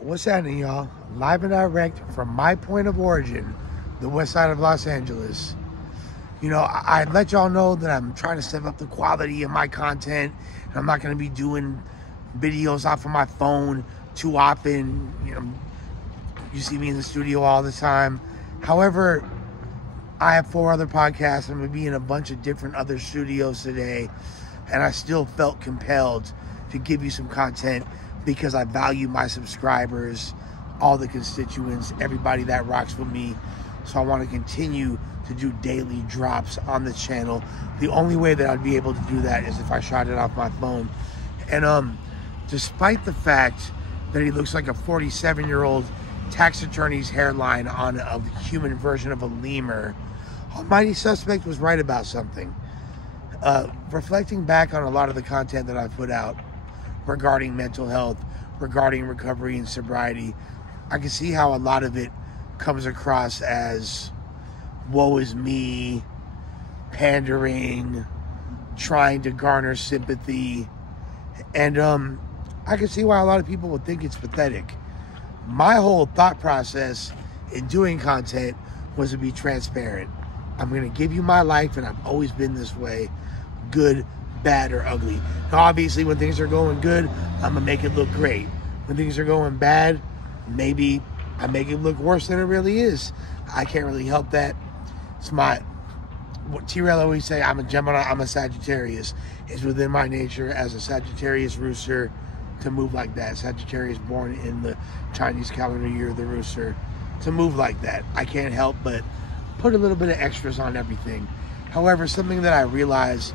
What's happening, y'all? Live and direct from my point of origin, the west side of Los Angeles. I'd let y'all know that I'm trying to step up the quality of my content, and I'm not going to be doing videos off of my phone too often. You see me in the studio all the time. However, I have 4 other podcasts. I'm going to be in a bunch of different other studios today, and I still felt compelled to give you some content because I value my subscribers, all the constituents, everybody that rocks with me. So I want to continue to do daily drops on the channel. The only way that I'd be able to do that is if I shot it off my phone. And despite the fact that he looks like a 47-year-old tax attorney's hairline on a human version of a lemur, Almighty Suspect was right about something. Reflecting back on a lot of the content that I put out regarding mental health, regarding recovery and sobriety, I can see how a lot of it comes across as woe is me, pandering, trying to garner sympathy, and I can see why a lot of people would think it's pathetic. My whole thought process in doing content was to be transparent. I'm going to give you my life, and I've always been this way, good, bad, or ugly. Now, obviously, when things are going good, I'm going to make it look great. When things are going bad, maybe I make it look worse than it really is. I can't really help that. It's what T-Rail always say, I'm a Gemini, I'm a Sagittarius. It's within my nature as a Sagittarius rooster to move like that. Sagittarius born in the Chinese calendar year of the rooster, to move like that. I can't help but put a little bit of extras on everything. However, something that I realized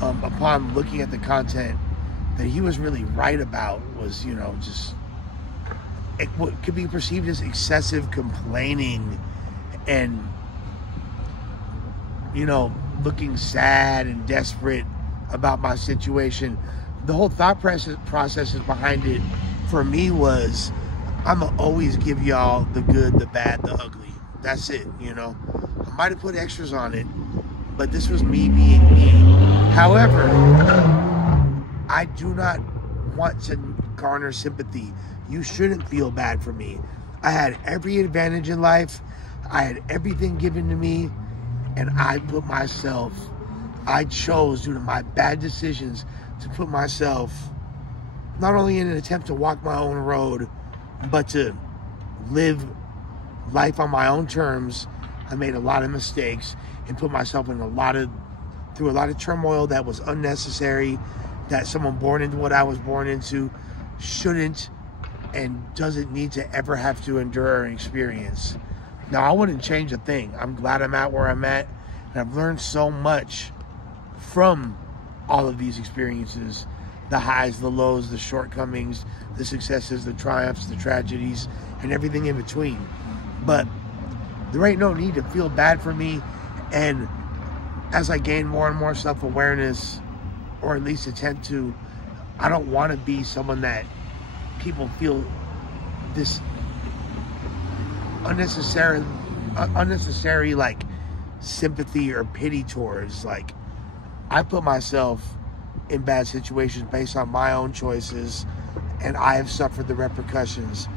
upon looking at the content that he was really right about was, just what could be perceived as excessive complaining and, looking sad and desperate about my situation. The whole thought processes behind it for me was, I'm going to always give y'all the good, the bad, the ugly. That's it, I might have put extras on it, but this was me being me. However, I do not want to garner sympathy. You shouldn't feel bad for me. I had every advantage in life. I had everything given to me, and I chose, due to my bad decisions, to put myself not only in an attempt to walk my own road, but to live life on my own terms. I made a lot of mistakes and put myself in through a lot of turmoil that was unnecessary, that someone born into what I was born into shouldn't and doesn't need to ever have to endure and experience. Now, I wouldn't change a thing. I'm glad I'm at where I'm at, and I've learned so much from all of these experiences, the highs, the lows, the shortcomings, the successes, the triumphs, the tragedies, and everything in between. But there ain't no need to feel bad for me. And as I gain more and more self-awareness, or at least attempt to, I don't want to be someone that people feel this unnecessary like sympathy or pity towards. Like, I put myself in bad situations based on my own choices, and I have suffered the repercussions.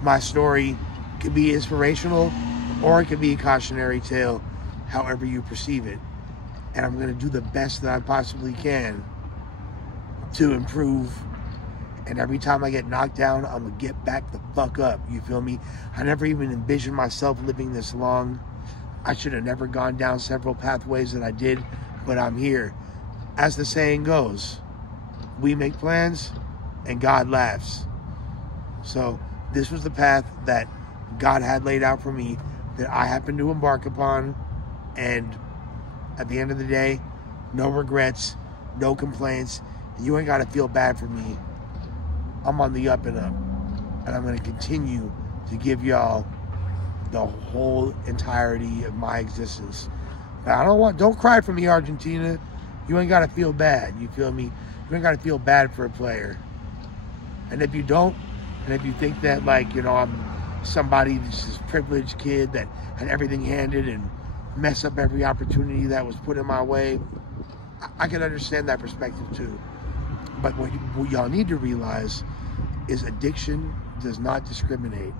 My story could be inspirational, or it could be a cautionary tale, however you perceive it. And I'm going to do the best that I possibly can to improve. And every time I get knocked down, I'm going to get back the fuck up. You feel me? I never even envisioned myself living this long. I should have never gone down several pathways that I did, but I'm here. As the saying goes, we make plans and God laughs. So this was the path that God had laid out for me, that I happened to embark upon. And at the end of the day, no regrets, no complaints. You ain't got to feel bad for me. I'm on the up and up, and I'm going to continue to give y'all the whole entirety of my existence. But don't cry for me, Argentina. You ain't got to feel bad. You feel me? You ain't got to feel bad for a player. And if you don't, and if you think that, I'm somebody that's this privileged kid that had everything handed and mess up every opportunity that was put in my way, I can understand that perspective too. But what y'all need to realize is addiction does not discriminate,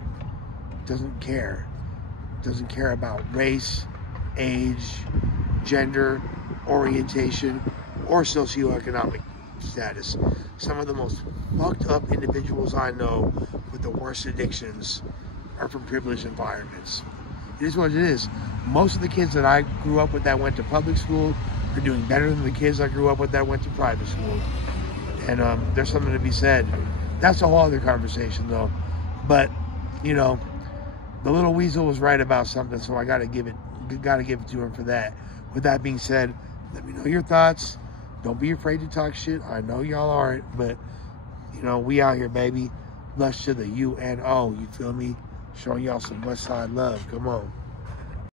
doesn't care about race, age, gender, orientation, or socioeconomic status. Some of the most fucked up individuals I know with the worst addictions are from privileged environments. It is what it is. Most of the kids that I grew up with that went to public school are doing better than the kids I grew up with that went to private school. And there's something to be said. That's a whole other conversation, though. But, you know, the little weasel was right about something, so I gotta give it to him for that. With that being said, let me know your thoughts. Don't be afraid to talk shit. I know y'all aren't, but you know, we out here, baby. Lush to the UNO, you feel me? Showing y'all some West Side love. Come on.